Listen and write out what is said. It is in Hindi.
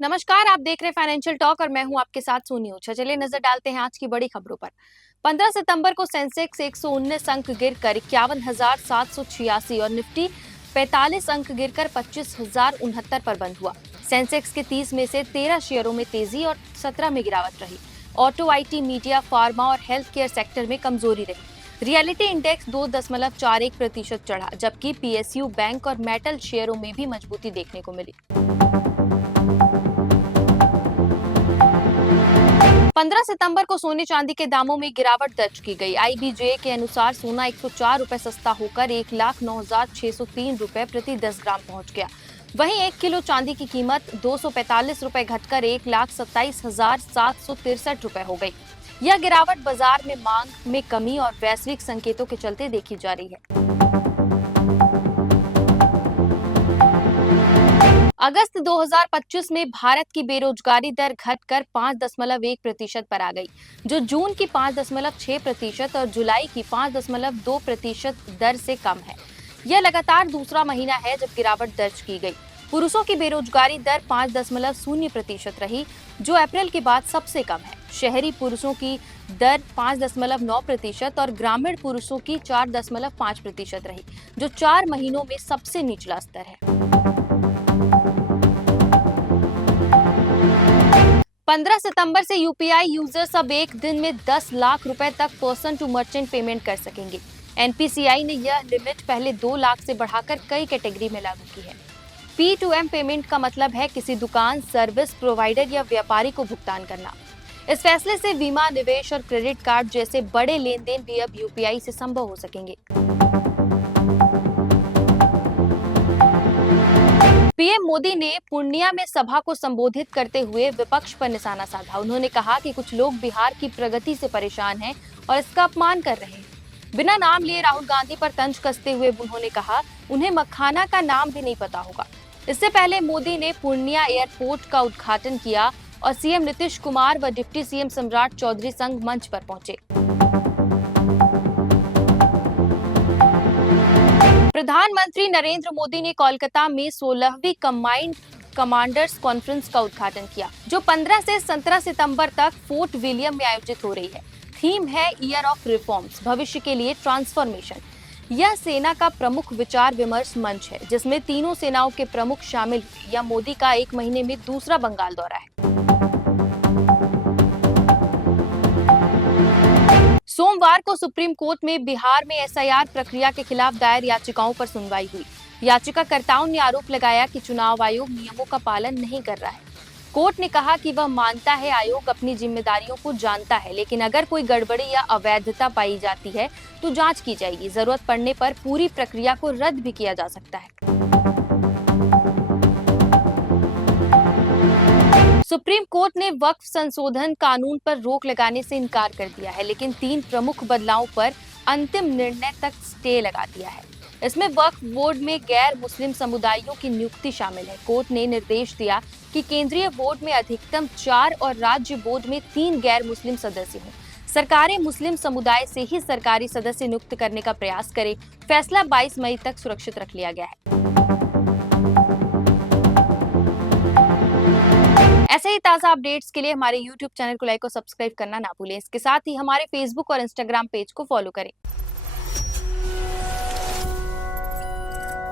नमस्कार, आप देख रहे हैं फाइनेंशियल टॉक और मैं हूं आपके साथ सोनी ओझा। चलिए नजर डालते हैं आज की बड़ी खबरों पर। 15 सितंबर को सेंसेक्स 119 अंक गिरकर 51,786 और निफ्टी 45 अंक गिरकर 25,069 पर बंद हुआ। सेंसेक्स के 30 में से 13 शेयरों में तेजी और 17 में गिरावट रही। ऑटो, आईटी, मीडिया, फार्मा और हेल्थ केयर सेक्टर में कमजोरी रही। रियलिटी इंडेक्स 2.41% चढ़ा, जबकि पीएसयू, बैंक और मेटल शेयरों में भी मजबूती देखने को मिली। 15 सितंबर को सोने चांदी के दामों में गिरावट दर्ज की गई। आईबीजे के अनुसार सोना 104 रुपए सस्ता होकर 1,09,603 रुपए प्रति 10 ग्राम पहुंच गया। वहीं 1 किलो चांदी की कीमत 245 रुपए घटकर 1,27,763 रुपए हो गई। यह गिरावट बाजार में मांग में कमी और वैश्विक संकेतों के चलते देखी जा रही है। अगस्त 2025 में भारत की बेरोजगारी दर घटकर 5.1% पर आ गई, जो जून की 5.6% और जुलाई की 5.2% दर से कम है। यह लगातार दूसरा महीना है जब गिरावट दर्ज की गई। पुरुषों की बेरोजगारी दर 5.0% रही, जो अप्रैल के बाद सबसे कम है। शहरी पुरुषों की दर 5.9% और ग्रामीण पुरुषों की 4.5% रही, जो 4 महीनों में सबसे निचला स्तर है। 15 सितंबर से यूपीआई यूजर्स अब एक दिन में 10 लाख रुपए तक पर्सन टू मर्चेंट पेमेंट कर सकेंगे। एनपीसीआई ने यह लिमिट पहले 2 लाख से बढ़ाकर कई कैटेगरी में लागू की है। P2M पेमेंट का मतलब है किसी दुकान, सर्विस प्रोवाइडर या व्यापारी को भुगतान करना। इस फैसले से बीमा, निवेश और क्रेडिट कार्ड जैसे बड़े लेन देन भी अब यूपीआई से संभव हो सकेंगे। पीएम मोदी ने पूर्णिया में सभा को संबोधित करते हुए विपक्ष पर निशाना साधा। उन्होंने कहा कि कुछ लोग बिहार की प्रगति से परेशान हैं और इसका अपमान कर रहे हैं। बिना नाम लिए राहुल गांधी पर तंज कसते हुए उन्होंने कहा, उन्हें मखाना का नाम भी नहीं पता होगा। इससे पहले मोदी ने पूर्णिया एयरपोर्ट का उद्घाटन किया और सीएम नीतीश कुमार व डिप्टी सीएम सम्राट चौधरी संग मंच पर पहुंचे। प्रधानमंत्री नरेंद्र मोदी ने कोलकाता में 16वीं कंबाइंड कमांडर्स कॉन्फ्रेंस का उद्घाटन किया, जो 15 से 17 सितंबर तक फोर्ट विलियम में आयोजित हो रही है। थीम है ईयर ऑफ रिफॉर्म्स, भविष्य के लिए ट्रांसफॉर्मेशन। यह सेना का प्रमुख विचार विमर्श मंच है, जिसमें तीनों सेनाओं के प्रमुख शामिल हुए। यह मोदी का 1 महीने में दूसरा बंगाल दौरा है। सोमवार को सुप्रीम कोर्ट में बिहार में एसआईआर प्रक्रिया के खिलाफ दायर याचिकाओं पर सुनवाई हुई। याचिकाकर्ताओं ने आरोप लगाया कि चुनाव आयोग नियमों का पालन नहीं कर रहा है। कोर्ट ने कहा कि वह मानता है आयोग अपनी जिम्मेदारियों को जानता है, लेकिन अगर कोई गड़बड़ी या अवैधता पाई जाती है तो जांच की जाएगी। जरूरत पड़ने पर पूरी प्रक्रिया को रद्द भी किया जा सकता है। सुप्रीम कोर्ट ने वक्फ संशोधन कानून पर रोक लगाने से इनकार कर दिया है, लेकिन 3 प्रमुख बदलावों पर अंतिम निर्णय तक स्टे लगा दिया है। इसमें वक्फ बोर्ड में गैर मुस्लिम समुदायों की नियुक्ति शामिल है। कोर्ट ने निर्देश दिया कि केंद्रीय बोर्ड में अधिकतम 4 और राज्य बोर्ड में 3 गैर मुस्लिम सदस्य हों। सरकारें मुस्लिम समुदाय से ही सरकारी सदस्य नियुक्त करने का प्रयास करें। फैसला 22 मई तक सुरक्षित रख लिया गया है। ऐसे ही ताजा अपडेट्स के लिए हमारे YouTube चैनल को लाइक और सब्सक्राइब करना ना भूलें। इसके साथ ही हमारे Facebook और Instagram पेज को फॉलो करें।